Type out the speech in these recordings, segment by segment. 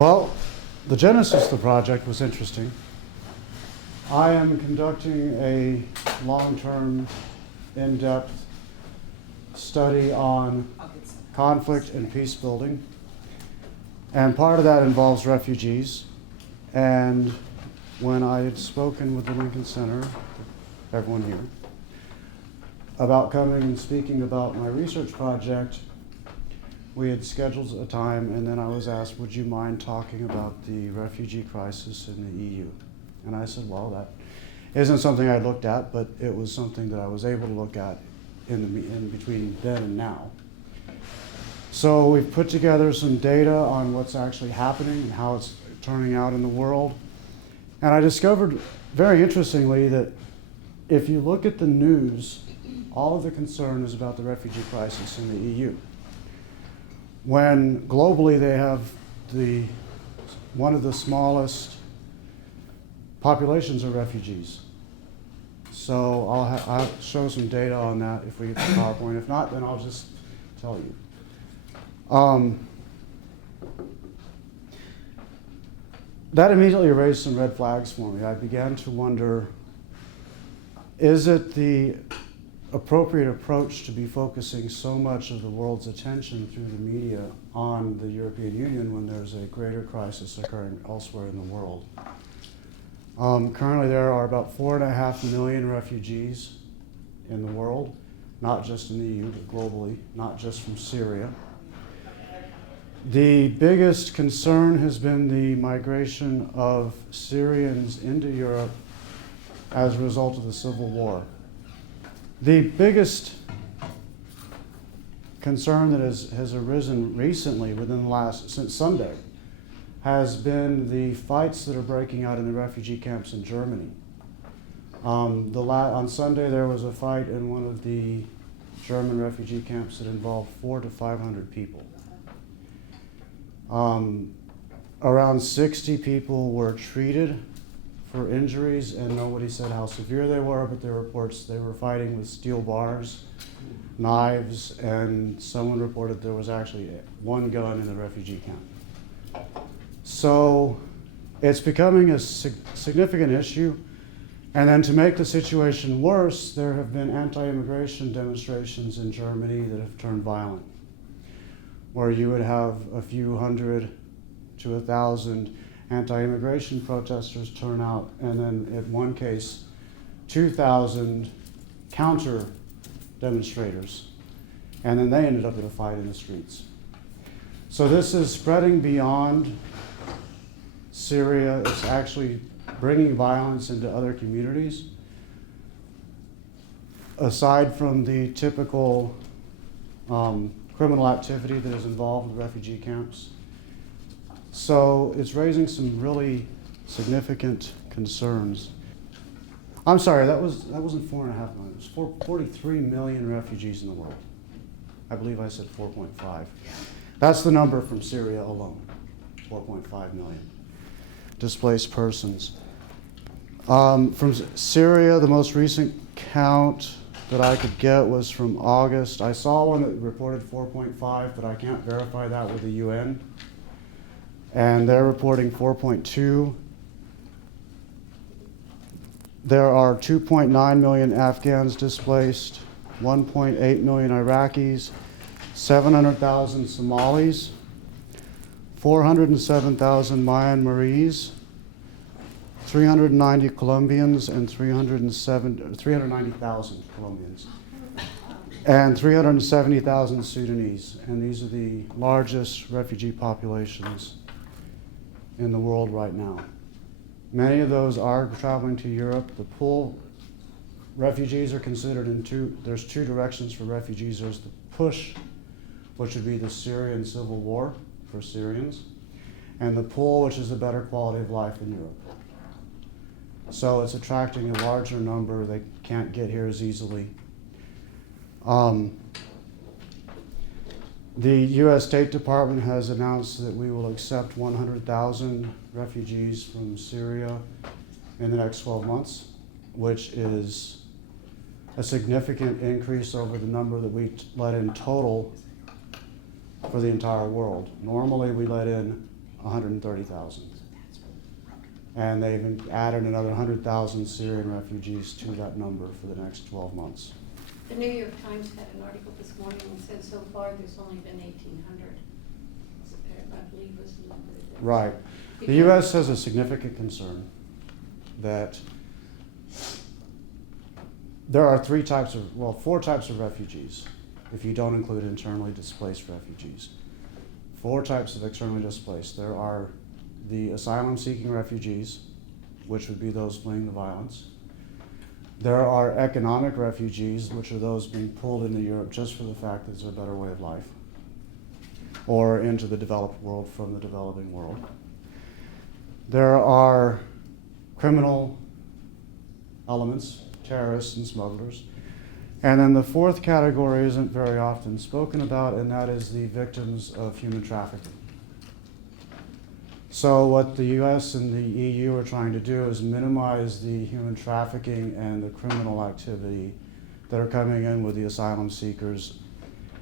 Well, the genesis of the project was interesting. I am conducting a long-term, in-depth study on conflict and peace building. And part of that involves refugees. And when I had spoken with the Lincoln Center, everyone here, about coming and speaking about my research project, we had scheduled a time, and then I was asked, would you mind talking about the refugee crisis in the EU? And I said, well, that isn't something I looked at, but it was something that I was able to look at in between then and now. So we've put together some data on what's actually happening and how it's turning out in the world. And I discovered, very interestingly, that if you look at the news, all of the concern is about the refugee crisis in the EU. When globally they have one of the smallest populations of refugees. So I'll show some data on that if we get the PowerPoint. If not, then I'll just tell you. That immediately raised some red flags for me. I began to wonder, is it the appropriate approach to be focusing so much of the world's attention through the media on the European Union when there's a greater crisis occurring elsewhere in the world? Currently there are about 4.5 million refugees in the world, not just in the EU, but globally, not just from Syria. The biggest concern has been the migration of Syrians into Europe as a result of the civil war. The biggest concern that has arisen recently since Sunday has been the fights that are breaking out in the refugee camps in Germany. On Sunday there was a fight in one of the German refugee camps that involved 400 to 500 people. Around 60 people were treated for injuries, and nobody said how severe they were, but there were reports they were fighting with steel bars, knives, and someone reported there was actually one gun in the refugee camp. So it's becoming a significant issue. And then to make the situation worse, there have been anti-immigration demonstrations in Germany that have turned violent, where you would have a few hundred to 1,000 anti-immigration protesters turn out, and then in one case, 2,000 counter demonstrators. And then they ended up in a fight in the streets. So this is spreading beyond Syria. It's actually bringing violence into other communities. Aside from the typical criminal activity that is involved with refugee camps. So it's raising some really significant concerns. I'm sorry, that wasn't 4.5 million. It was 43 million refugees in the world. I believe I said 4.5. That's the number from Syria alone, 4.5 million displaced persons. From Syria, the most recent count that I could get was from August. I saw one that reported 4.5, but I can't verify that with the UN. And they're reporting 4.2. There are 2.9 million Afghans displaced, 1.8 million Iraqis, 700,000 Somalis, 407,000 Myanmaris, 390 Colombians, and 390,000 Colombians, and 370,000 Sudanese. And these are the largest refugee populations in the world right now. Many of those are traveling to Europe. The pool refugees are considered there's two directions for refugees. There's the push, which would be the Syrian civil war for Syrians, and the pull, which is a better quality of life in Europe. So it's attracting a larger number. They can't get here as easily. The U.S. State Department has announced that we will accept 100,000 refugees from Syria in the next 12 months, which is a significant increase over the number that we let in total for the entire world. Normally we let in 130,000. And they've added another 100,000 Syrian refugees to that number for the next 12 months. The New York Times had an article this morning and said so far there's only been 1,800. I believe was the number. Right. The U.S. has a significant concern that there are four types of refugees, if you don't include internally displaced refugees. 4 types of externally displaced. There are the asylum-seeking refugees, which would be those fleeing the violence. There are economic refugees, which are those being pulled into Europe just for the fact that it's a better way of life, or into the developed world from the developing world. There are criminal elements, terrorists and smugglers. And then the 4th category isn't very often spoken about, and that is the victims of human trafficking. So what the US and the EU are trying to do is minimize the human trafficking and the criminal activity that are coming in with the asylum seekers.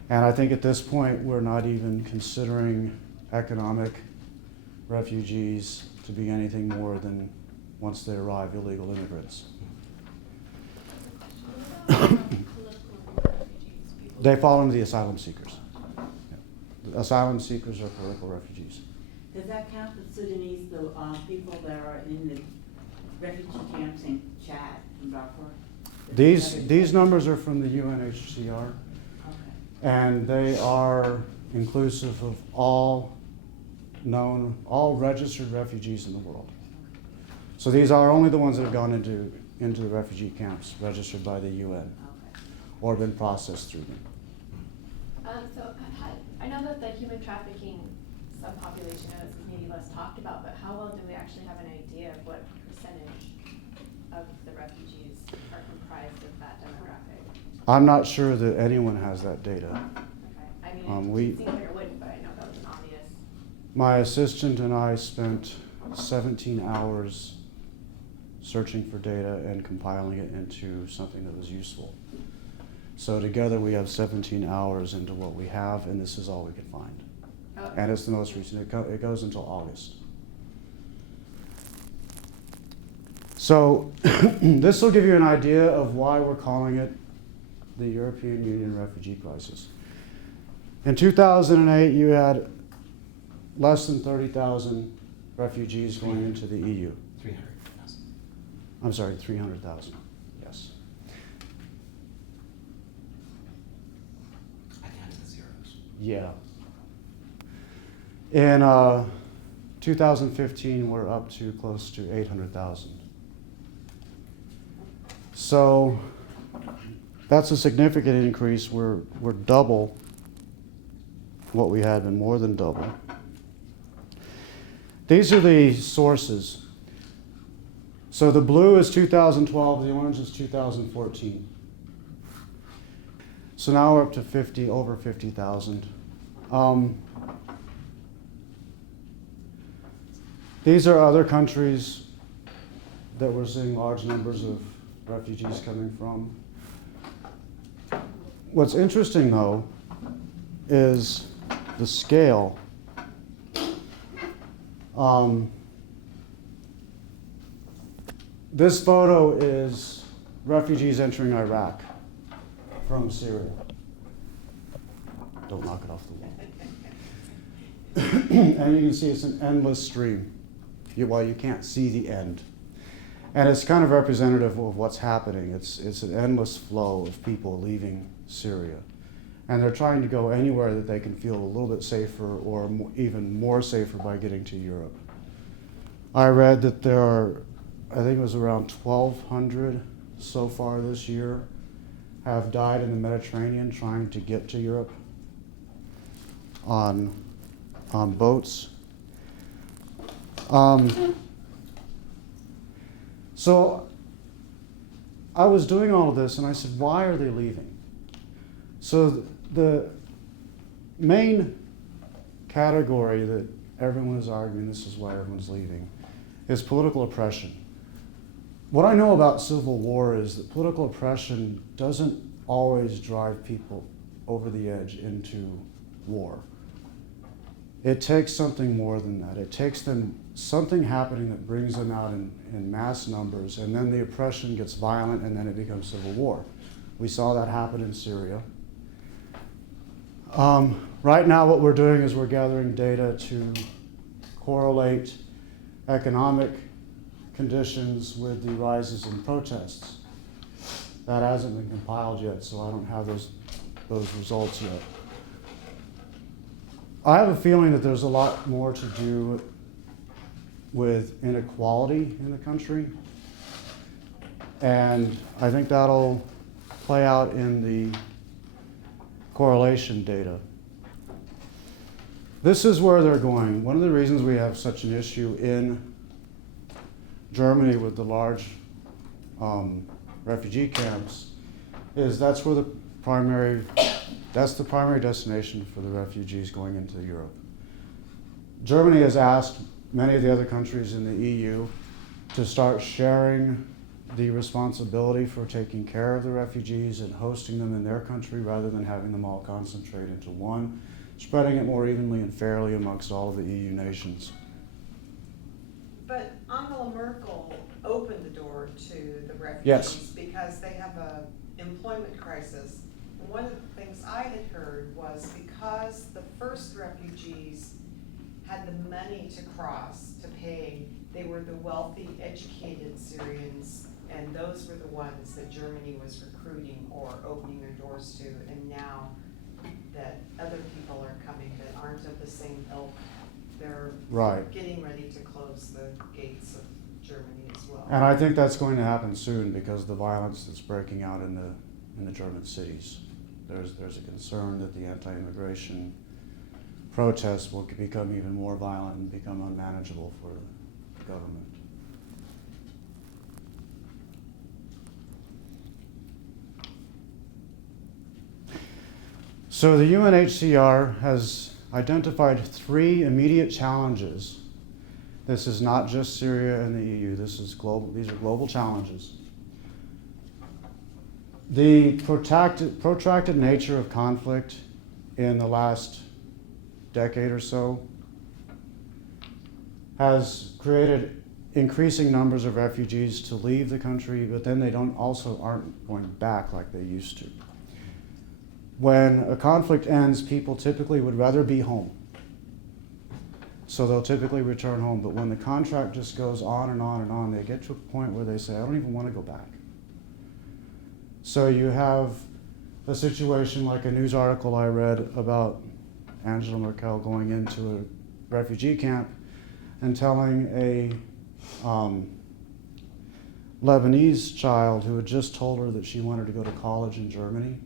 And I think at this point, we're not even considering economic refugees to be anything more than, once they arrive, illegal immigrants. They fall into the asylum seekers. Yeah. The asylum seekers are political refugees. Does that count the Sudanese, the people that are in the refugee camps in Chad and Darfur? These numbers are from the UNHCR, Okay. and they are inclusive of all registered refugees in the world. So these are only the ones that have gone into the refugee camps registered by the UN. Okay. Or been processed through them. I know that the human trafficking subpopulation is maybe less talked about, but how well do we actually have an idea of what percentage of the refugees are comprised of that demographic? I'm not sure that anyone has that data. Okay. I mean, it seems like it wouldn't, but I know that was an obvious. My assistant and I spent 17 hours searching for data and compiling it into something that was useful. So together we have 17 hours into what we have, and this is all we could find. Okay. And it's the most recent. It goes until August. So this will give you an idea of why we're calling it the European Union Refugee Crisis. In 2008, you had less than 30,000 refugees going into the EU. 300,000. I'm sorry, 300,000, yes. I counted the zeros. Yeah. In 2015, we're up to close to 800,000. So that's a significant increase. We're double what we had been, more than double. These are the sources. So the blue is 2012, the orange is 2014. So now we're up to over 50,000. These are other countries that we're seeing large numbers of refugees coming from. What's interesting, though, is the scale. This photo is refugees entering Iraq from Syria. Don't knock it off the wall. And you can see it's an endless stream. You can't see the end. And it's kind of representative of what's happening. It's an endless flow of people leaving Syria. And they're trying to go anywhere that they can feel a little bit safer or even more safer by getting to Europe. I read that there are, I think it was around 1,200 so far this year have died in the Mediterranean trying to get to Europe on boats. So I was doing all of this and I said, why are they leaving? So the main category that everyone is arguing this is why everyone's leaving is political oppression. What I know about civil war is that political oppression doesn't always drive people over the edge into war. It takes something more than that. It takes them something happening that brings them out in mass numbers, and then the oppression gets violent, and then it becomes civil war. We saw that happen in Syria. Right now what we're doing is we're gathering data to correlate economic conditions with the rises in protests. That hasn't been compiled yet, so I don't have those results yet. I have a feeling that there's a lot more to do with inequality in the country, and I think that'll play out in the correlation data. This is where they're going. One of the reasons we have such an issue in Germany with the large refugee camps is that's the primary destination for the refugees going into Europe. Germany has asked many of the other countries in the EU to start sharing the responsibility for taking care of the refugees and hosting them in their country rather than having them all concentrate into one, spreading it more evenly and fairly amongst all of the EU nations. But Angela Merkel opened the door to the refugees Yes. because they have an employment crisis. And one of the things I had heard was because the first refugees had the money to cross, to pay, they were the wealthy, educated Syrians, and those were the ones that Germany was recruiting or opening their doors to. And now that other people are coming that aren't of the same ilk, they're Right. getting ready to close the gates of Germany as well. And I think that's going to happen soon because of the violence that's breaking out in the German cities. There's a concern that the anti-immigration protests will become even more violent and become unmanageable for the government. So the UNHCR has identified 3 immediate challenges. This is not just Syria and the EU, this is global, these are global challenges. The protracted nature of conflict in the last decade or so has created increasing numbers of refugees to leave the country, but then they aren't going back like they used to. When a conflict ends, people typically would rather be home. So they'll typically return home, but when the contract just goes on and on and on, they get to a point where they say, I don't even want to go back. So you have a situation like a news article I read about Angela Merkel going into a refugee camp and telling a Lebanese child who had just told her that she wanted to go to college in Germany,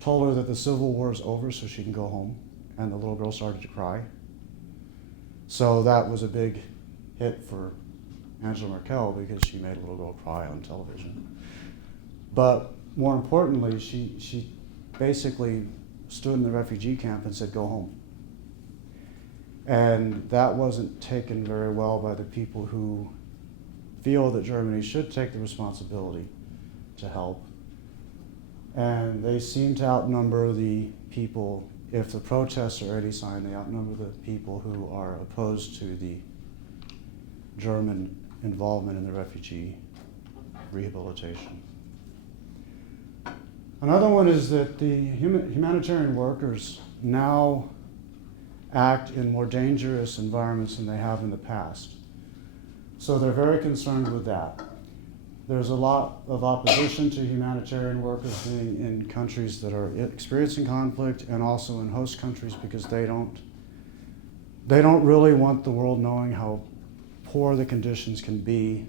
told her that the civil war is over so she can go home, and the little girl started to cry. So that was a big hit for Angela Merkel because she made a little girl cry on television. But more importantly, she basically stood in the refugee camp and said, go home. And that wasn't taken very well by the people who feel that Germany should take the responsibility to help. And they seem to outnumber the people, if the protests are any sign, they outnumber the people who are opposed to the German involvement in the refugee rehabilitation. Another one is that the humanitarian workers now act in more dangerous environments than they have in the past. So they're very concerned with that. There's a lot of opposition to humanitarian workers being in countries that are experiencing conflict and also in host countries because they don't really want the world knowing how poor the conditions can be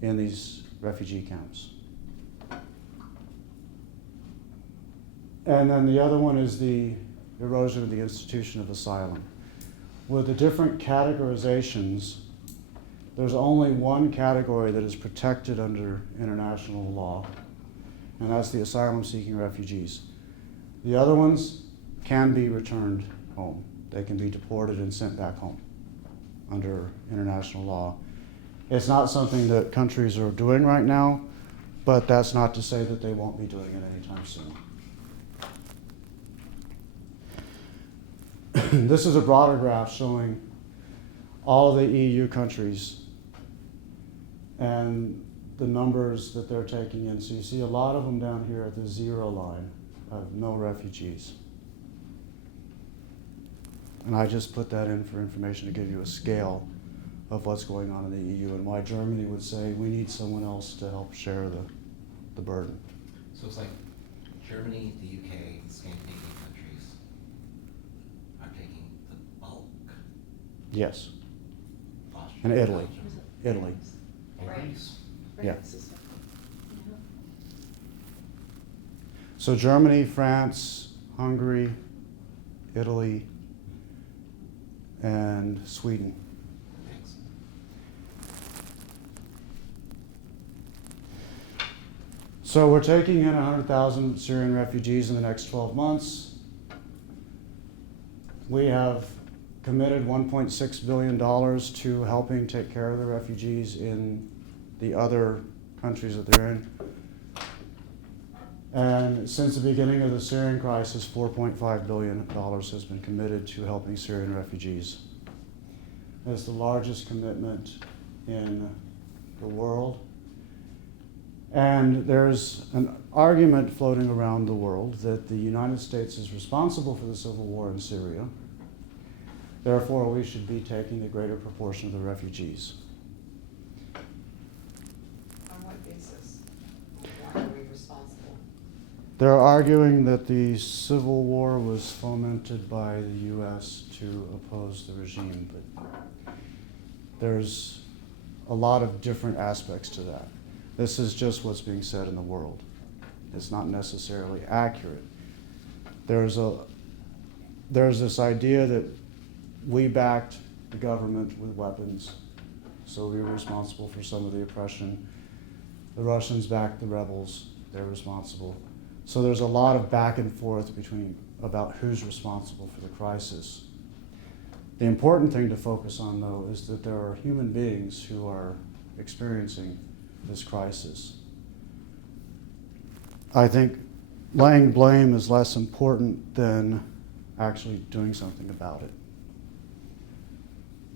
in these refugee camps. And then the other one is the erosion of the institution of asylum. With the different categorizations, there's only one category that is protected under international law, and that's the asylum-seeking refugees. The other ones can be returned home. They can be deported and sent back home under international law. It's not something that countries are doing right now, but that's not to say that they won't be doing it anytime soon. this is a broader graph showing all the EU countries and the numbers that they're taking in. So you see a lot of them down here at the 0 line of no refugees. And I just put that in for information to give you a scale of what's going on in the EU and why Germany would say we need someone else to help share the burden. So it's like Germany, the UK, the Scandinavian countries are taking the bulk. Yes, Austria, and Italy. Belgium, Italy. and Greece. Yeah. Yeah. So Germany, France, Hungary, Italy, and Sweden. Thanks. So we're taking in 100,000 Syrian refugees in the next 12 months. We have committed $1.6 billion to helping take care of the refugees in the other countries that they're in. And since the beginning of the Syrian crisis, $4.5 billion has been committed to helping Syrian refugees. It's the largest commitment in the world. And there's an argument floating around the world that the United States is responsible for the civil war in Syria. Therefore, we should be taking the greater proportion of the refugees. On what basis? Why are we responsible? They're arguing that the civil war was fomented by the U.S. to oppose the regime, but there's a lot of different aspects to that. This is just what's being said in the world. It's not necessarily accurate. There's this idea that we backed the government with weapons, so we were responsible for some of the oppression. The Russians backed the rebels, they're responsible. So there's a lot of back and forth about who's responsible for the crisis. The important thing to focus on, though, is that there are human beings who are experiencing this crisis. I think laying blame is less important than actually doing something about it.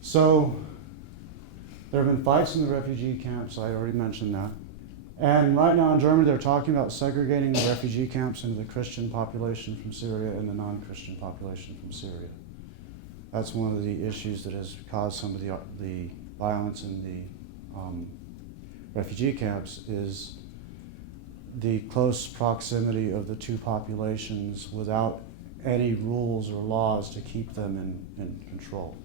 So there have been fights in the refugee camps, I already mentioned that. And right now in Germany, they're talking about segregating the refugee camps into the Christian population from Syria and the non-Christian population from Syria. That's one of the issues that has caused some of the violence in the refugee camps is the close proximity of the two populations without any rules or laws to keep them in control.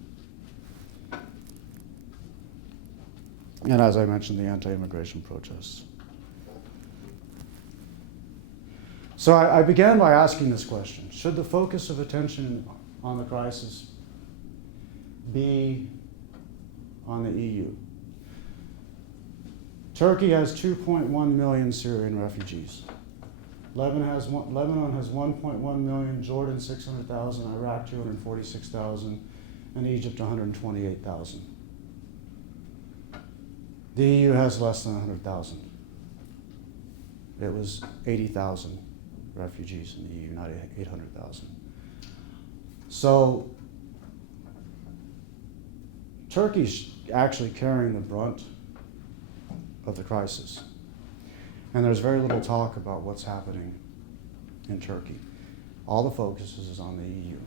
And as I mentioned, the anti-immigration protests. So I began by asking this question: should the focus of attention on the crisis be on the EU? Turkey has 2.1 million Syrian refugees. Lebanon has 1.1 million, Jordan 600,000, Iraq 246,000, and Egypt 128,000. The EU has less than 100,000. It was 80,000 refugees in the EU, not 800,000. So Turkey's actually carrying the brunt of the crisis. And there's very little talk about what's happening in Turkey. All the focus is on the EU.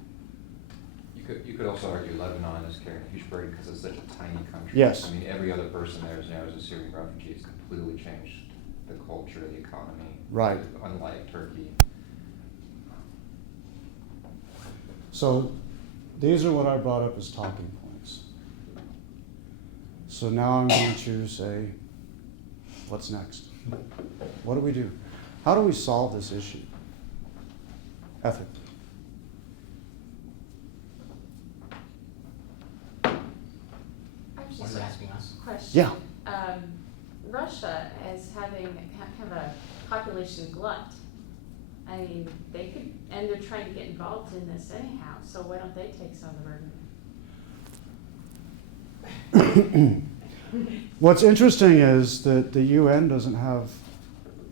You could also argue Lebanon is carrying a huge burden because it's such a tiny country. Yes. I mean, every other person there is now is a Syrian refugee. It's completely changed the culture, the economy. Right. Unlike Turkey. So these are what I brought up as talking points. So now I'm going to say, what's next? What do we do? How do we solve this issue ethically? What are you asking us? Question. Yeah. Russia is having kind of a population glut. I mean, they could, and they're trying to get involved in this anyhow, so why don't they take some of the burden? What's interesting is that the UN doesn't have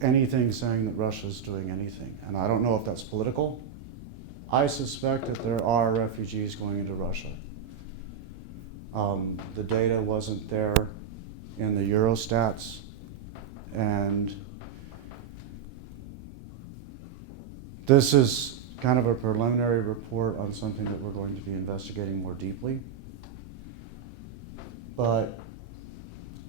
anything saying that Russia's doing anything. And I don't know if that's political I suspect that there are refugees going into Russia. The data wasn't there in the Eurostats, and this is kind of a preliminary report on something that we're going to be investigating more deeply. But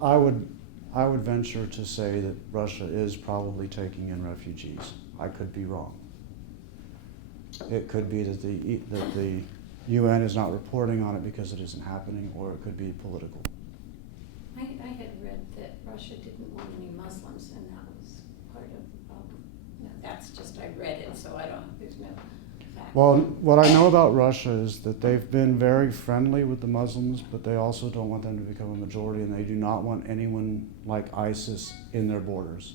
I would venture to say that Russia is probably taking in refugees. I could be wrong. It could be that the UN is not reporting on it because it isn't happening, or it could be political. I had read that Russia didn't want any Muslims, and that was part of the problem. No, that's just, I read it, so I don't, there's no fact. Well, what I know about Russia is that they've been very friendly with the Muslims, but they also don't want them to become a majority, and they do not want anyone like ISIS in their borders.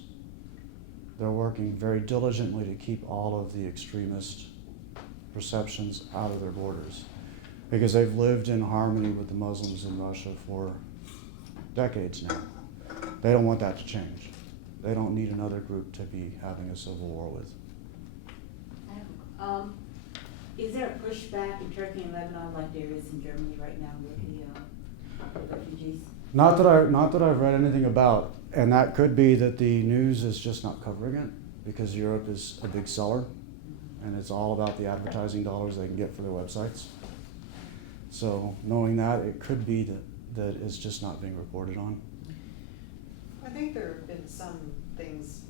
They're working very diligently to keep all of the extremist perceptions out of their borders, because they've lived in harmony with the Muslims in Russia for decades now. They don't want that to change. They don't need another group to be having a civil war with. Is there a pushback in Turkey and Lebanon like there is in Germany right now with the refugees? Not that I've read anything about, and that could be that the news is just not covering it, because Europe is a big seller, and it's all about the advertising dollars they can get for their websites. So knowing that, it could be that it's just not being reported on. I think there have been some things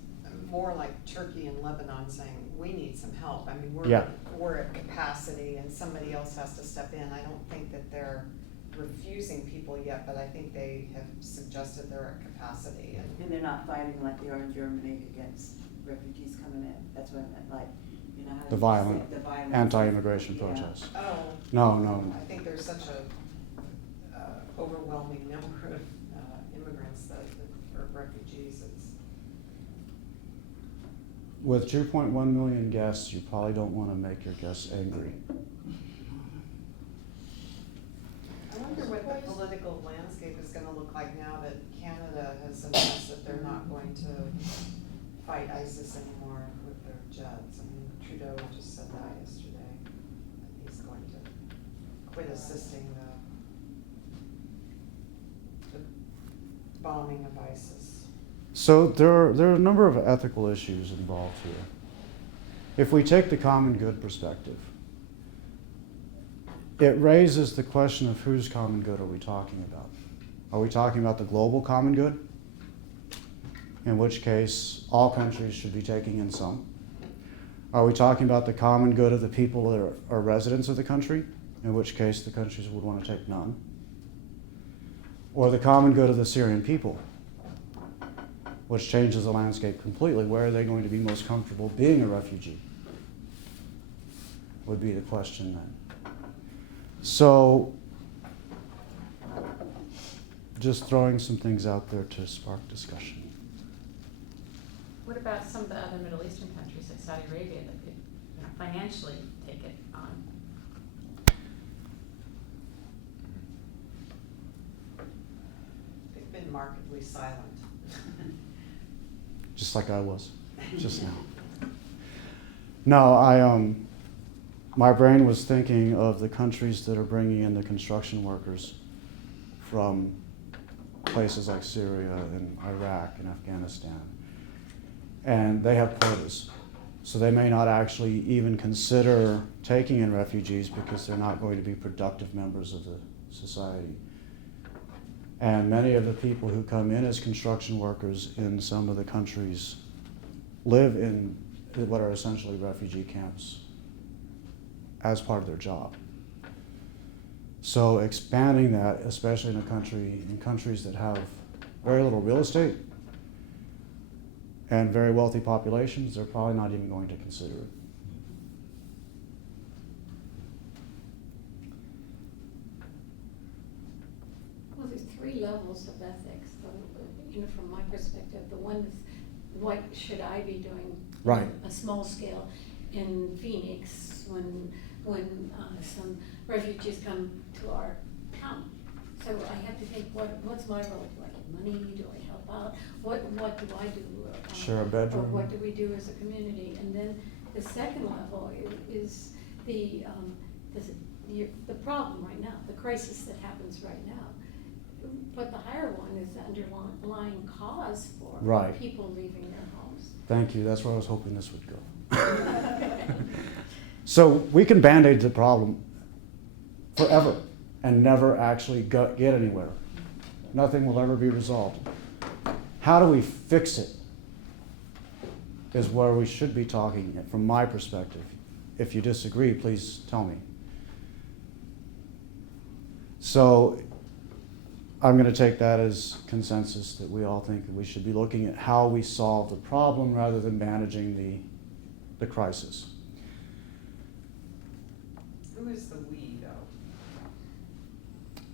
more like Turkey and Lebanon saying, we need some help. I mean, we're at capacity and somebody else has to step in. I don't think that they're refusing people yet, but I think they have suggested they're at capacity. And they're not fighting like they are in Germany against refugees coming in. That's what I meant, like, you know, how The you violent say it, the violent anti-immigration yeah. protests. Oh. No. I think there's such a overwhelming number of immigrants that are refugees. With 2.1 million guests, you probably don't want to make your guests angry. I wonder what the political landscape is gonna look like now that Canada has announced that they're not going to fight ISIS anymore with their jets. I mean, Trudeau just said that yesterday, that he's going to quit assisting the bombing of ISIS. So there are a number of ethical issues involved here. If we take the common good perspective, it raises the question of whose common good are we talking about? Are we talking about the global common good? In which case, all countries should be taking in some. Are we talking about the common good of the people that are residents of the country? In which case, the countries would want to take none. Or the common good of the Syrian people, which changes the landscape completely. Where are they going to be most comfortable being a refugee? Would be the question then. So, just throwing some things out there to spark discussion. What about some of the other Middle Eastern countries like Saudi Arabia that could, you know, financially take it on? They've been markedly silent. Just like I was, just now. No, my brain was thinking of the countries that are bringing in the construction workers from places like Syria and Iraq and Afghanistan. And they have quotas. So they may not actually even consider taking in refugees because they're not going to be productive members of the society. And many of the people who come in as construction workers in some of the countries live in what are essentially refugee camps as part of their job. So expanding that, especially in countries that have very little real estate and very wealthy populations, they're probably not even going to consider it. Well, there's 3 levels of ethics, you know, from my perspective. The one is, what should I be doing? Right. On a small scale in Phoenix when some refugees come to our town. So I have to think, what's my role? Do I give money? Do I help out? What do I do? Share a bedroom. Or what do we do as a community? And then the second level is the problem right now, the crisis that happens right now. But the higher one is the underlying cause for Right. people leaving their homes. Thank you, that's where I was hoping this would go. So we can Band-Aid the problem forever and never actually get anywhere. Nothing will ever be resolved. How do we fix it is where we should be talking from my perspective. If you disagree, please tell me. So I'm going to take that as consensus that we all think that we should be looking at how we solve the problem rather than managing the crisis. Who is the we, though?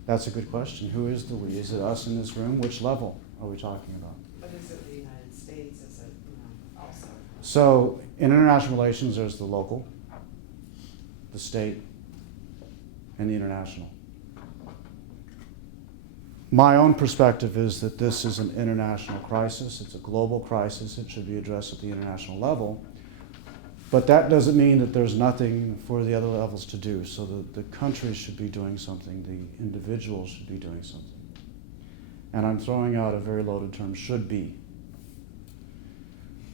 That's a good question. Who is the we? Is it us in this room? Which level are we talking about? But is it the United States? Is it, also? So in international relations, there's the local, the state, and the international. My own perspective is that this is an international crisis. It's a global crisis. It should be addressed at the international level. But that doesn't mean that there's nothing for the other levels to do. So the countries should be doing something. The individuals should be doing something. And I'm throwing out a very loaded term, should be.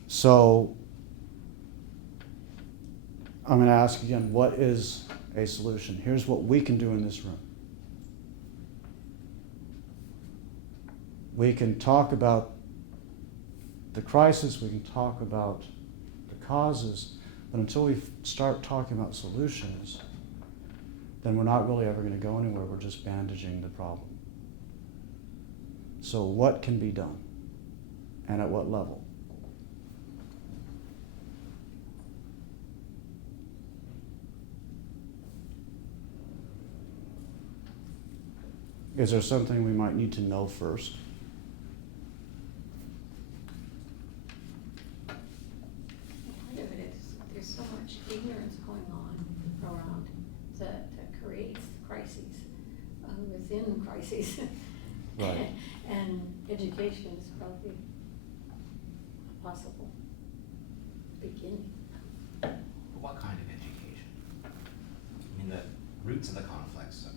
So I'm going to ask again, what is a solution? Here's what we can do in this room. We can talk about the crisis, we can talk about the causes, but until we start talking about solutions, then we're not really ever going to go anywhere. We're just bandaging the problem. So what can be done? And at what level? Is there something we might need to know first? Part of it is there's so much ignorance going on around that creates crises within crises. Right. And education is probably a possible beginning. What kind of education? I mean, the roots of the conflicts that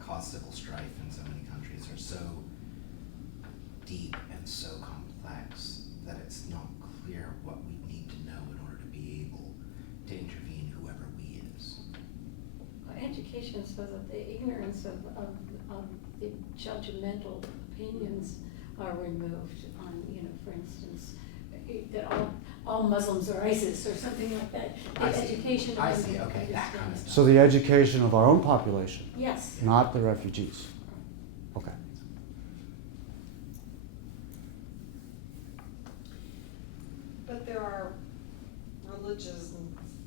cause civil strife in so many countries are so deep and so complex that it's not clear what we need to know in order to be able to intervene, whoever we is. Education so that the ignorance of the judgmental opinions are removed on, for instance, that all Muslims are ISIS or something like that. The I see. education. I of see, okay, that kind of stuff. So the education of our own population, Yes. not the refugees. Okay. But there are religions,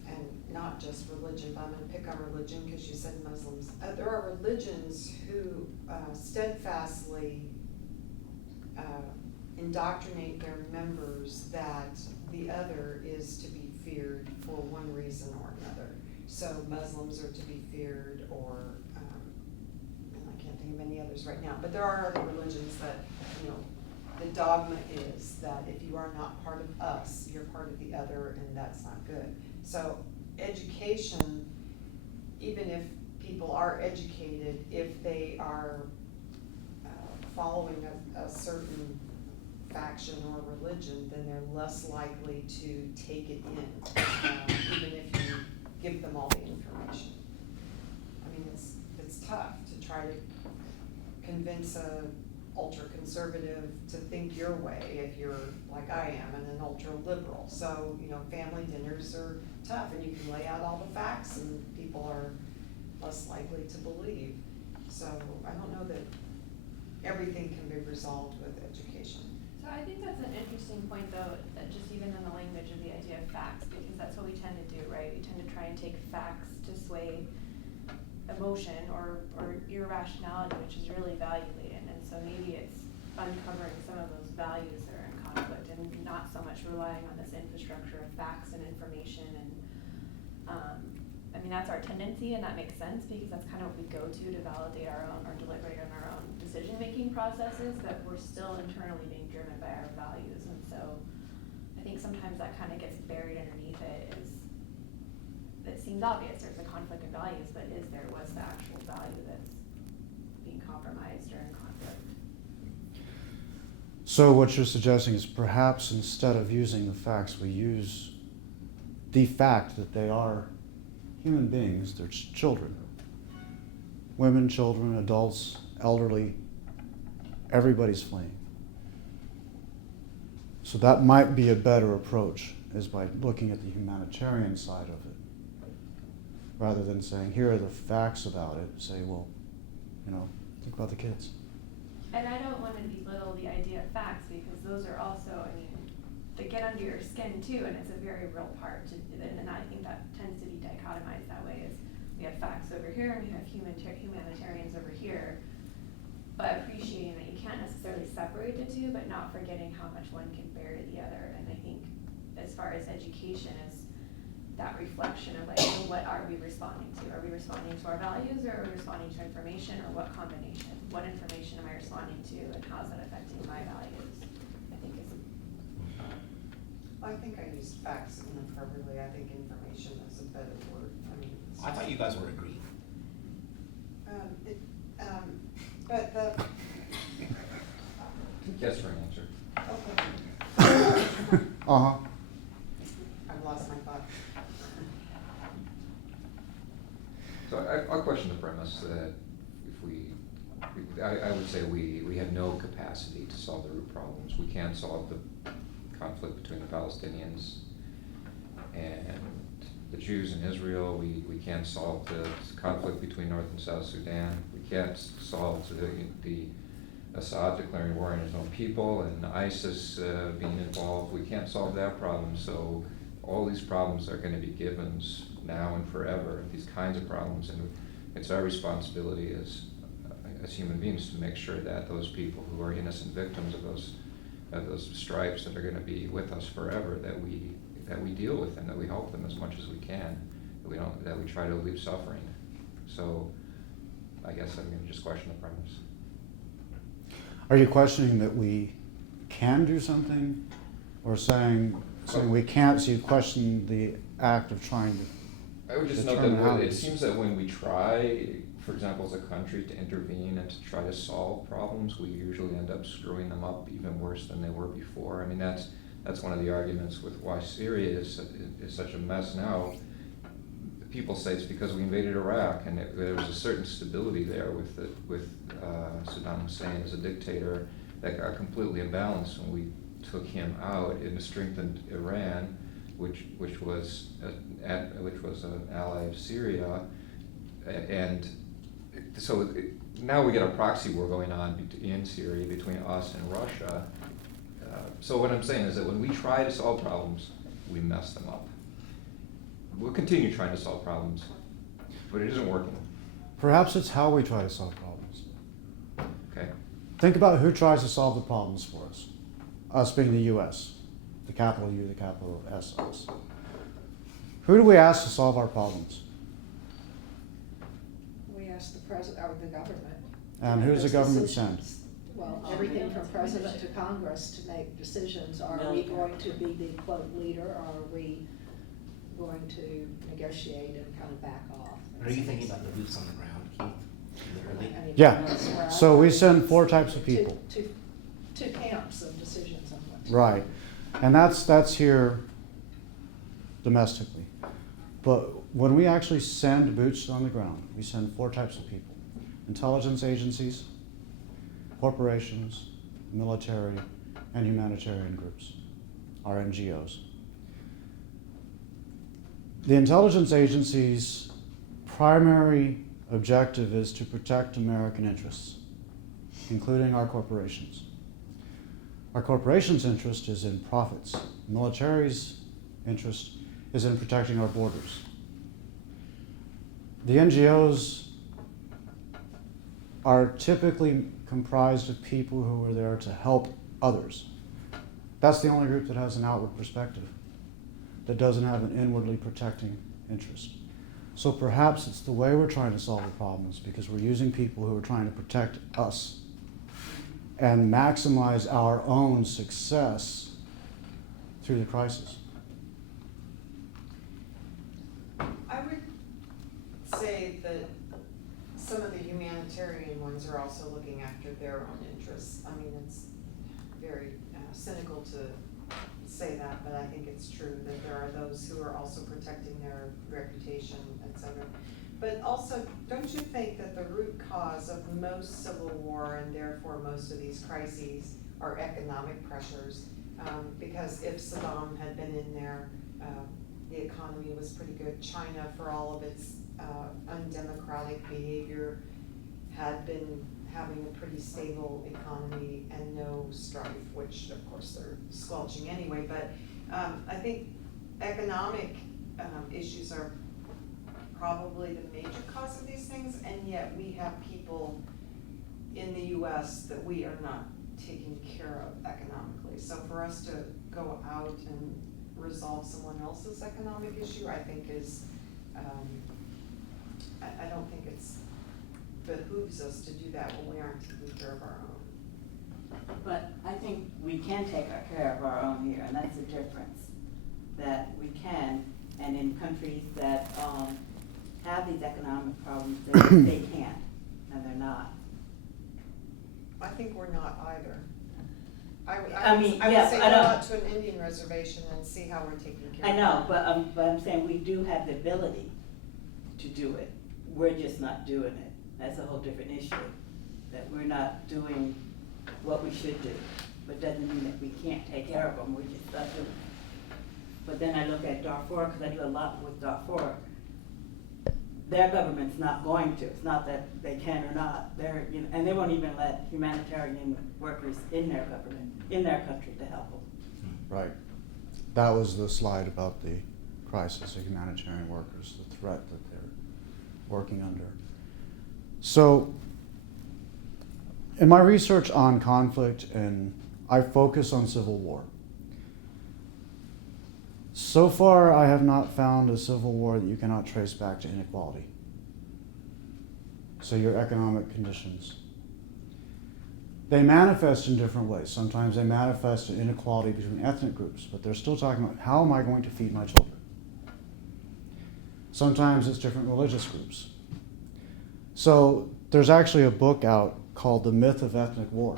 and not just religion, but I'm going to pick on religion because you said Muslims. There are religions who steadfastly indoctrinate their members that the other is to be feared for one reason or another. So Muslims are to be feared, or and I can't think of any others right now, but there are other religions that, the dogma is that if you are not part of us, you're part of the other, and that's not good. So education, even if people are educated, if they are following a certain faction or religion, then they're less likely to take it in, even if you give them all the information. I mean, it's tough to try to convince a ultra-conservative to think your way if you're like I am and an ultra-liberal. So, family dinners are tough, and you can lay out all the facts and people are less likely to believe. So I don't know that everything can be resolved with education. So I think that's an interesting point, though, that just even in the language of the idea of facts, because that's what we tend to do, right? We tend to try and take facts to sway emotion or irrationality, which is really value-laden. And so maybe it's uncovering some of those values that are in conflict and not so much relying on this infrastructure of facts and information. And that's our tendency, and that makes sense because that's kind of what we go to validate our own or deliberate on our own decision-making processes, that we're still internally being driven by our values. And so I think sometimes that kind of gets buried underneath it, is that seemed obvious, there's a conflict of values, but what's the actual value that's being compromised or in conflict? So what you're suggesting is perhaps instead of using the facts, we use the fact that they are human beings, they're children. Women, children, adults, elderly, everybody's fleeing. So that might be a better approach, is by looking at the humanitarian side of it. Rather than saying, here are the facts about it, say, well, think about the kids. And I don't want to belittle the idea of facts, because those are also, they get under your skin too, and it's a very real part. And I think that tends to be dichotomized that way, is we have facts over here and we have humanitarians over here. But appreciating that you can't necessarily separate the two, but not forgetting how much one can bear to the other. And I think as far as education is that reflection of what are we responding to? Are we responding to our values, or are we responding to information, or what combination? What information am I responding to, and how is that affecting my values? I think is. I think I used facts inappropriately. I think information is a better word. I thought you guys were agreeing. But the, Yes for an answer. okay, Uh-huh. I've lost my thought. So I'll question the premise that I would say we have no capacity to solve the root problems. We can't solve the conflict between the Palestinians and the Jews in Israel. We can't solve the conflict between North and South Sudan. We can't solve the Assad declaring war on his own people and ISIS being involved. We can't solve that problem. So all these problems are going to be givens now and forever, these kinds of problems. And it's our responsibility as human beings to make sure that those people who are innocent victims of those stripes that are going to be with us forever, that we deal with them, that we help them as much as we can, that we try to relieve suffering. So I guess I'm going to just question the premise. Are you questioning that we can do something, or saying we can't, so you question the act of trying to I would just note determine how that it it is? seems that when we try, for example, as a country, to intervene and to try to solve problems, we usually end up screwing them up even worse than they were before. That's one of the arguments with why Syria is such a mess now. People say it's because we invaded Iraq, and there was a certain stability there with Saddam Hussein as a dictator that got completely imbalanced when we took him out, and strengthened Iran, which was an ally of Syria, and so now we got a proxy war going on in Syria between us and Russia. So what I'm saying is that when we try to solve problems, we mess them up. We'll continue trying to solve problems, but it isn't working. Perhaps it's how we try to solve problems. Okay. Think about who tries to solve the problems for us. Us being the U.S., the capital U, the capital S, us. Who do we ask to solve our problems? We ask the president or the government. And who does the Those government send? decisions. Well, everything from president to Congress to make decisions. Are we going to be the quote leader, or are we going to negotiate and kind of back off? Are you thinking about the boots on the ground, Keith? Literally? Yeah. So we send 4 types of people. Two camps of decisions on what to do. Right. And that's here domestically. But when we actually send boots on the ground, we send 4 types of people: intelligence agencies, corporations, military, and humanitarian groups, our NGOs. The intelligence agencies' primary objective is to protect American interests, including our corporations. Our corporations' interest is in profits. The military's interest is in protecting our borders. The NGOs are typically comprised of people who are there to help others. That's the only group that has an outward perspective, that doesn't have an inwardly protecting interest. So perhaps it's the way we're trying to solve the problems, because we're using people who are trying to protect us and maximize our own success through the crisis. I say that some of the humanitarian ones are also looking after their own interests. I mean, it's very cynical to say that, but I think it's true that there are those who are also protecting their reputation, et cetera. But also, don't you think that the root cause of most civil war and therefore most of these crises are economic pressures? Because if Saddam had been in there, the economy was pretty good. China, for all of its undemocratic behavior, had been having a pretty stable economy and no strife, which of course they're squelching anyway. But I think economic issues are probably the major cause of these things, and yet we have people in the US that we are not taking care of economically. So for us to go out and resolve someone else's economic issue, I think is, I don't think it's behooves us to do that when we aren't taking care of our own. But I think we can take care of our own here, and that's the difference. That we can, and in countries that have these economic problems, they can't, and they're not. I think we're not either. I would yes, say go I know. out to an Indian reservation and see how we're taking care of it. I know, but I'm saying we do have the ability to do it. We're just not doing it. That's a whole different issue, that we're not doing what we should do. But doesn't mean that we can't take care of them, we're just not doing it. But then I look at Darfur, because I do a lot with Darfur. Their government's not going to. It's not that they can or not. They're, and they won't even let humanitarian workers in their government, in their country, to help them. Right. That was the slide about the crisis of humanitarian workers, the threat that they're working under. So, in my research on conflict, and I focus on civil war. So far, I have not found a civil war that you cannot trace back to inequality. So your economic conditions. They manifest in different ways. Sometimes they manifest in inequality between ethnic groups, but they're still talking about how am I going to feed my children? Sometimes it's different religious groups. So there's actually a book out called The Myth of Ethnic War.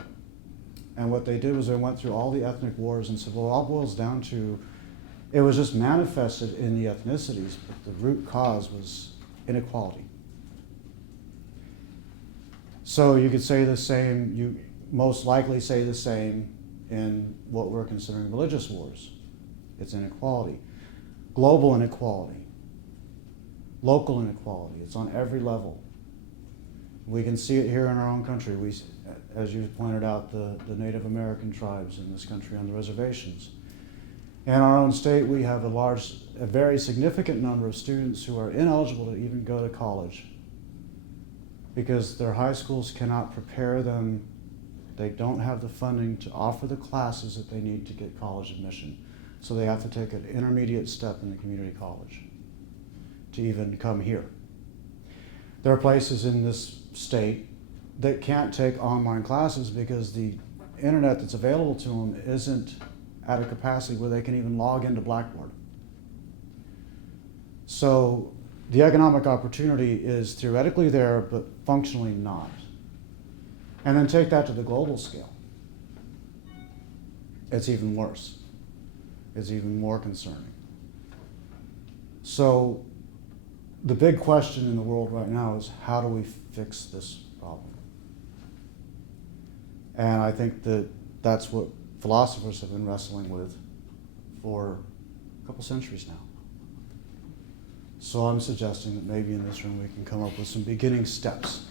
And what they did was they went through all the ethnic wars, and so it all boils down to, it was just manifested in the ethnicities, but the root cause was inequality. So you could say the same, you most likely say the same in what we're considering religious wars. It's inequality. Global inequality. Local inequality. It's on every level. We can see it here in our own country. We, as you pointed out, the Native American tribes in this country on the reservations. In our own state, we have a very significant number of students who are ineligible to even go to college because their high schools cannot prepare them. They don't have the funding to offer the classes that they need to get college admission. So they have to take an intermediate step in the community college to even come here. There are places in this state that can't take online classes because the internet that's available to them isn't at a capacity where they can even log into Blackboard. So the economic opportunity is theoretically there, but functionally not. And then take that to the global scale. It's even worse. It's even more concerning. So the big question in the world right now is how do we fix this problem? And I think that that's what philosophers have been wrestling with for a couple centuries now. So I'm suggesting that maybe in this room we can come up with some beginning steps.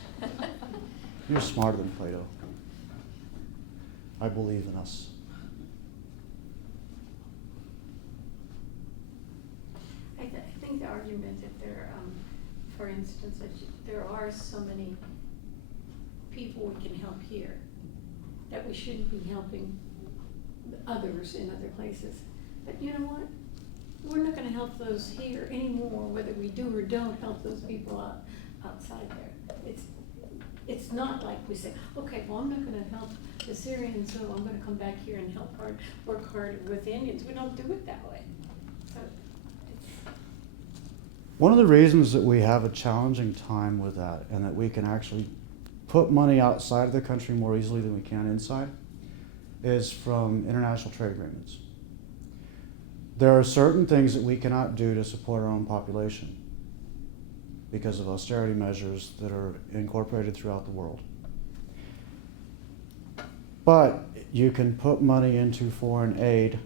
You're smarter than Plato. I believe in us. I think the argument that there, for instance, that there are so many people we can help here, that we shouldn't be helping others in other places. But you know what? We're not going to help those here anymore, whether we do or don't help those people outside there. It's not like we say, okay, well, I'm not going to help the Syrians, so I'm going to come back here and work hard with Indians. We don't do it that way. So One of the reasons that we have a challenging time with that and that we can actually put money outside of the country more easily than we can inside is from international trade agreements. There are certain things that we cannot do to support our own population because of austerity measures that are incorporated throughout the world. But you can put money into foreign aid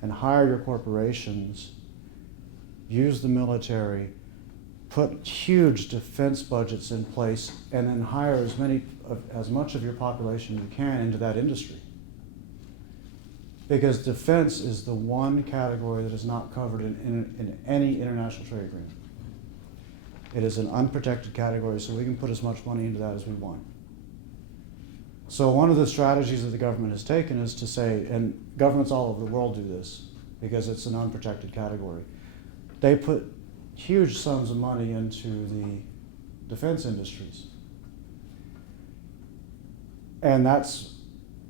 and hire your corporations, use the military, put huge defense budgets in place, and then hire as much of your population you can into that industry. Because defense is the one category that is not covered in any international trade agreement. It is an unprotected category, so we can put as much money into that as we want. So one of the strategies that the government has taken is to say, and governments all over the world do this because it's an unprotected category, they put huge sums of money into the defense industries. And that's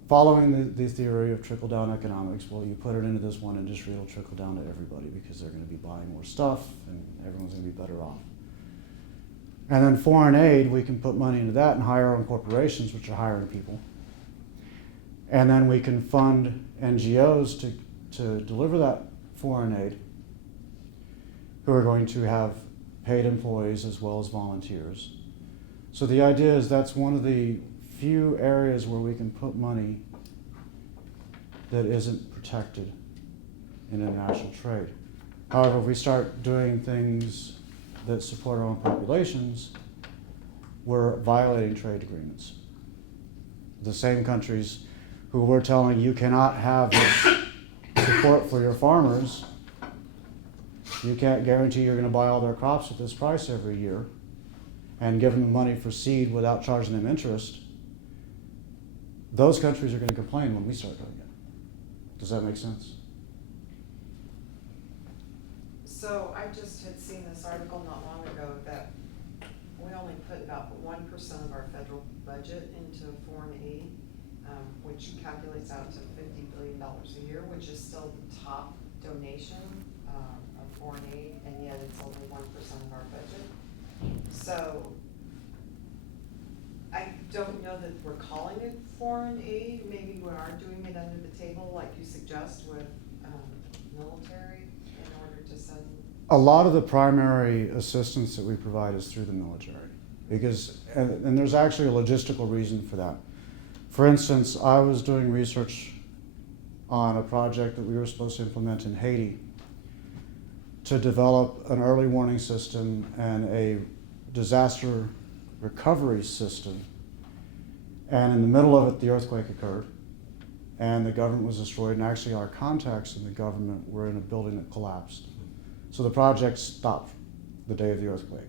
following the theory of trickle-down economics. Well, you put it into this one industry, it'll trickle down to everybody because they're going to be buying more stuff and everyone's going to be better off. And then foreign aid, we can put money into that and hire our own corporations, which are hiring people. And then we can fund NGOs to deliver that foreign aid, who are going to have paid employees as well as volunteers. So the idea is that's one of the few areas where we can put money that isn't protected in international trade. However, if we start doing things that support our own populations, we're violating trade agreements. The same countries who we're telling you cannot have this support for your farmers, you can't guarantee you're going to buy all their crops at this price every year and give them the money for seed without charging them interest, those countries are going to complain when we start doing it. Does that make sense? So I just had seen this article not long ago that we only put about 1% of our federal budget into foreign aid, which calculates out to $50 billion a year, which is still the top donation of foreign aid, and yet it's only 1% of our budget. So I don't know that we're calling it foreign aid. Maybe we are doing it under the table, like you suggest, with military in order to send. A lot of the primary assistance that we provide is through the military, because, and there's actually a logistical reason for that. For instance, I was doing research on a project that we were supposed to implement in Haiti to develop an early warning system and a disaster recovery system. And in the middle of it, the earthquake occurred, and the government was destroyed, and actually our contacts in the government were in a building that collapsed. So the project stopped the day of the earthquake.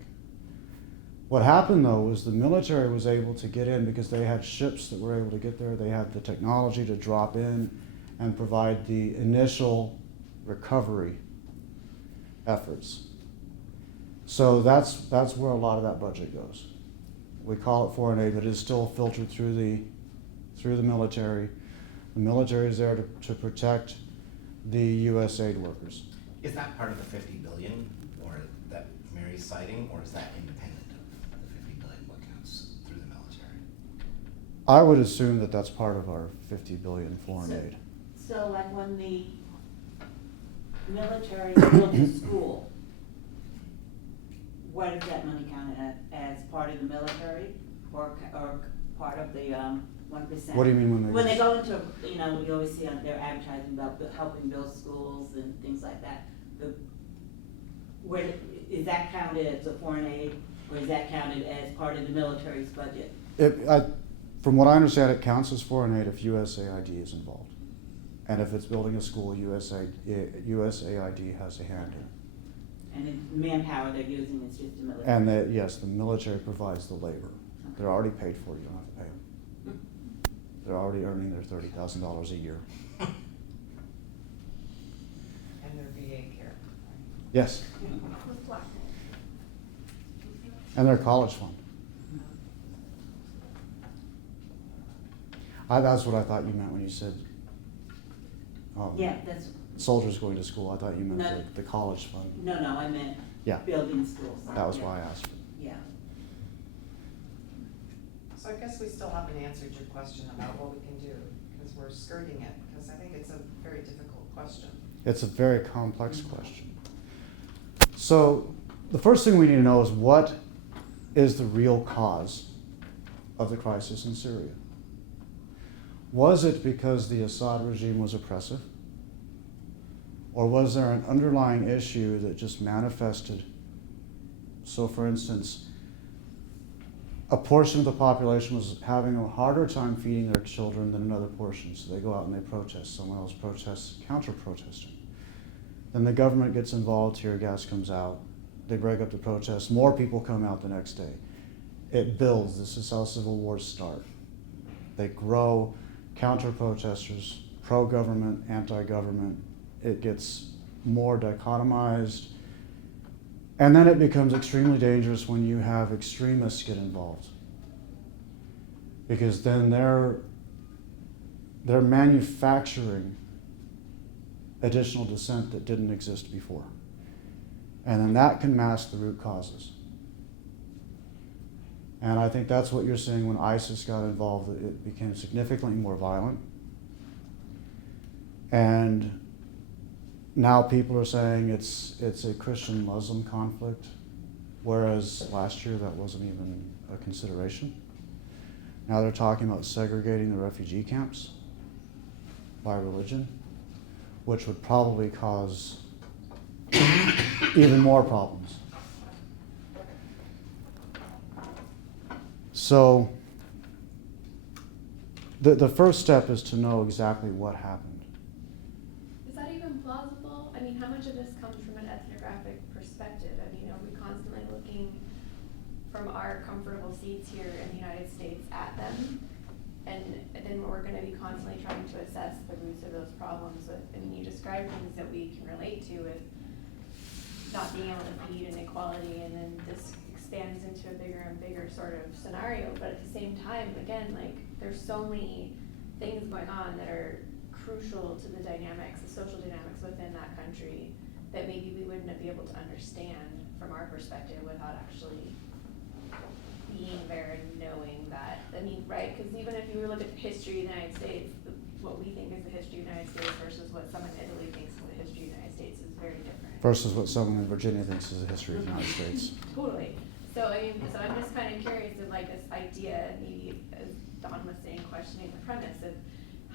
What happened though was the military was able to get in because they had ships that were able to get there. They had the technology to drop in and provide the initial recovery efforts. So that's where a lot of that budget goes. We call it foreign aid, but it is still filtered through the military. The military is there to protect the U.S. aid workers. Is that part of the 50 billion or that Mary's citing, or is that independent of the 50 billion, what counts through the military? I would assume that that's part of our 50 billion foreign aid. So like when the military builds a school, what is that money counted as part of the military or part of the 1%? What do you mean When they go into, we always see on their advertising about helping build schools and things like that. Where is that counted as a foreign aid, or is that counted as part of the military's budget? From what I understand, it counts as foreign aid if USAID is involved. And if it's building a school, USAID has a hand in it. And the manpower they're using is just the military? And yes, the military provides the labor. They're already paid for, you don't have to pay them. They're already earning their $30,000 a year. And their VA care. Yes, With black. and their college fund. That's what I thought you meant when you said Yeah, that's, soldiers going to school. I thought you meant No. the college fund. no, I meant Yeah, building schools. that was Yeah. why I asked. Yeah. So I guess we still haven't answered your question about what we can do, because we're skirting it, because I think it's a very difficult question. It's a very complex question. So the first thing we need to know is what is the real cause of the crisis in Syria? Was it because the Assad regime was oppressive? Or was there an underlying issue that just manifested? So for instance, a portion of the population was having a harder time feeding their children than another portion, so they go out and they protest. Someone else protests, counter-protesting. Then the government gets involved, tear gas comes out, they break up the protest, more people come out the next day. It builds, this is how civil wars start. They grow, counter-protesters, pro-government, anti-government, it gets more dichotomized, and then it becomes extremely dangerous when you have extremists get involved. Because then they're manufacturing additional dissent that didn't exist before. And then that can mask the root causes. And I think that's what you're seeing when ISIS got involved. It became significantly more violent. And now people are saying it's a Christian-Muslim conflict, whereas last year that wasn't even a consideration. Now they're talking about segregating the refugee camps by religion, which would probably cause even more problems. So the first step is to know exactly what happened. Is that even plausible? I mean, how much of this comes from an ethnographic perspective? I mean, are we constantly looking from our comfortable seats here in the United States at them? And then we're gonna be constantly trying to assess the roots of those problems. I mean, you describe things that we can relate to with not being able to feed inequality, and then this expands into a bigger and bigger sort of scenario. But at the same time, again, like, there's so many things going on that are crucial to the dynamics, the social dynamics within that country, that maybe we wouldn't be able to understand from our perspective without actually being there and knowing that. I mean, right, because even if you look at the history of the United States, what we think is the history of the United States versus what someone in Italy thinks is the history of the United States is very different. Versus what someone in Virginia thinks is the history of the United States. Totally. So I mean, so I'm just kind of curious of like this idea, maybe as Dawn was saying, questioning the premise of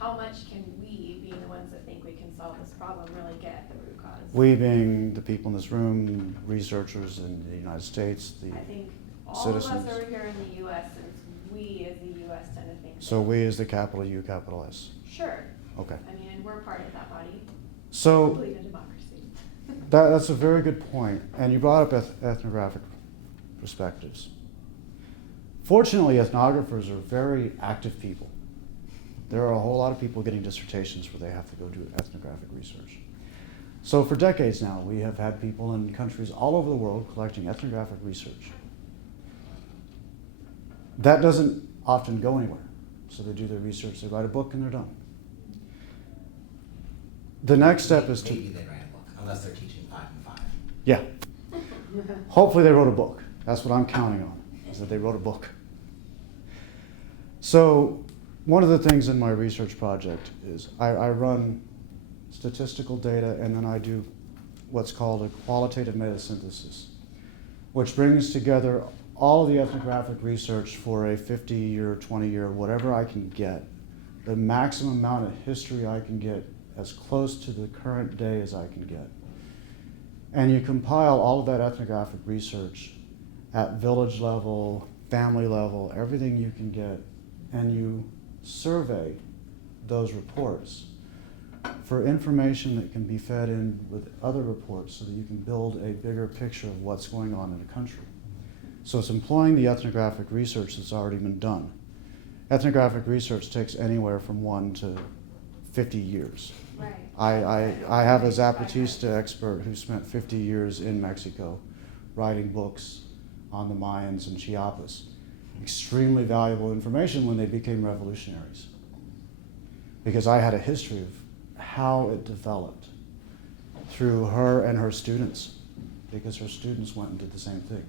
how much can we, being the ones that think we can solve this problem, really get at the root cause? We being the people in this room, researchers in the United States, the I think all citizens. of us over here in the U.S., and we as the U.S. tend to think. So we is the capital U, capital S. Sure. Okay. I mean, and we're part of that body. We So believe in democracy. that's a very good point. And you brought up ethnographic perspectives. Fortunately, ethnographers are very active people. There are a whole lot of people getting dissertations where they have to go do ethnographic research. So for decades now, we have had people in countries all over the world collecting ethnographic research. That doesn't often go anywhere. So they do their research, they write a book, and they're done. The next step is to... Maybe they write a book, unless they're teaching 5 and 5. Yeah. Hopefully they wrote a book. That's what I'm counting on, is that they wrote a book. So one of the things in my research project is I run statistical data, and then I do what's called a qualitative metasynthesis, which brings together all of the ethnographic research for a 50-year, 20-year, whatever I can get, the maximum amount of history I can get, as close to the current day as I can get. And you compile all of that ethnographic research at village level, family level, everything you can get, and you survey those reports for information that can be fed in with other reports so that you can build a bigger picture of what's going on in a country. So it's employing the ethnographic research that's already been done. Ethnographic research takes anywhere from 1 to 50 years. Right. I have a Zapatista expert who spent 50 years in Mexico writing books on the Mayans and Chiapas. Extremely valuable information when they became revolutionaries. Because I had a history of how it developed through her and her students. because her students went and did the same thing.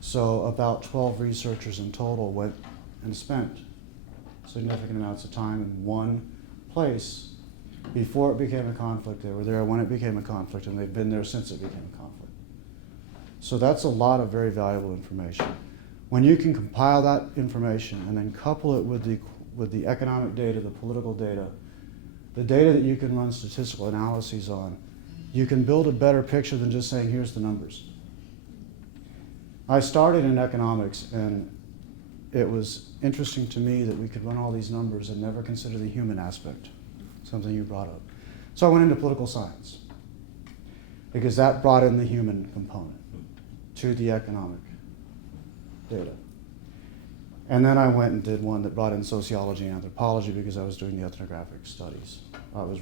So about 12 researchers in total went and spent significant amounts of time in one place before it became a conflict. They were there when it became a conflict, and they've been there since it became a conflict. So that's a lot of very valuable information. When you can compile that information and then couple it with the economic data, the political data, the data that you can run statistical analyses on, you can build a better picture than just saying, here's the numbers. I started in economics, and it was interesting to me that we could run all these numbers and never consider the human aspect, something you brought up. So I went into political science, because that brought in the human component to the economic data. And then I went and did one that brought in sociology and anthropology, because I was doing the ethnographic studies. I was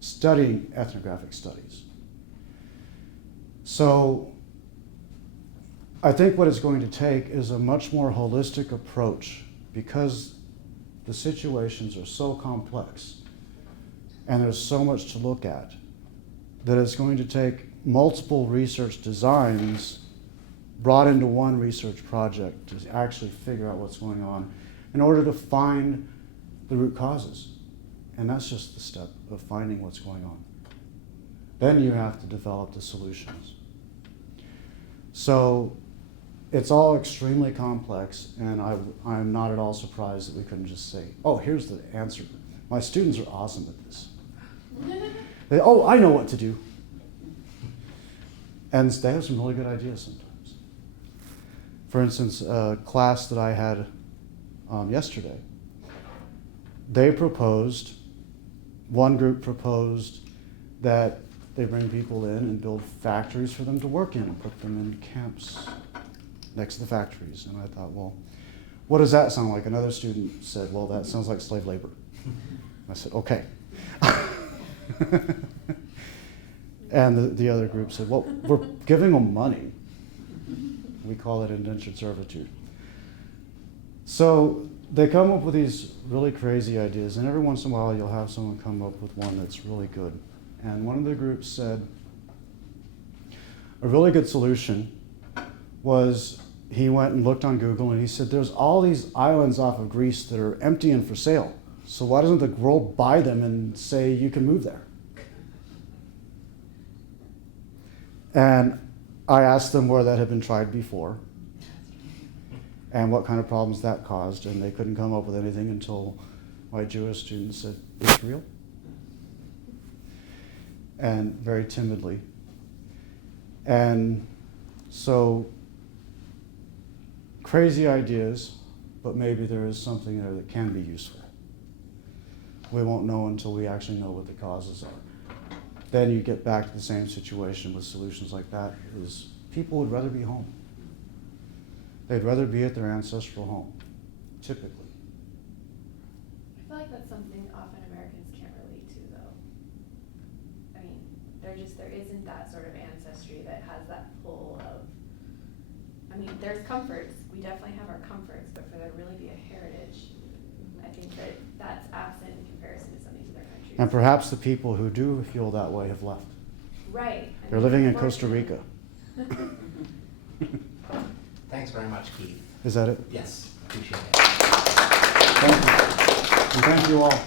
studying ethnographic studies. So I think what it's going to take is a much more holistic approach, because the situations are so complex and there's so much to look at, that it's going to take multiple research designs brought into one research project to actually figure out what's going on in order to find the root causes. And that's just the step of finding what's going on. Then you have to develop the solutions. So it's all extremely complex, and I'm not at all surprised that we couldn't just say, oh, here's the answer. My students are awesome at this. Oh, I know what to do. And they have some really good ideas sometimes. For instance, a class that I had yesterday, one group proposed that they bring people in and build factories for them to work in and put them in camps next to the factories. And I thought, well, what does that sound like? Another student said, well, that sounds like slave labor. I said, okay. And the other group said, well, we're giving them money. We call it indentured servitude. So they come up with these really crazy ideas, and every once in a while you'll have someone come up with one that's really good. And one of the groups said a really good solution was, he went and looked on Google and he said, there's all these islands off of Greece that are empty and for sale. So why doesn't the world buy them and say you can move there? And I asked them where that had been tried before and what kind of problems that caused, and they couldn't come up with anything until my Jewish student said, Israel? And very timidly. And so, crazy ideas, but maybe there is something there that can be useful. We won't know until we actually know what the causes are. Then you get back to the same situation with solutions like that, is people would rather be home. They'd rather be at their ancestral home, typically. I feel like that's something often Americans can't relate to, though. I mean, there isn't that sort of ancestry that has that pull of, I mean, there's comforts, we definitely have our comforts, but for there to really be a heritage, I think that's absent in comparison to some of these other countries. And perhaps the people who do feel that way have left. Right. They're living in Costa Rica. Thanks very much, Keith. Is that it? Yes, appreciate it. Thank you. And thank you all.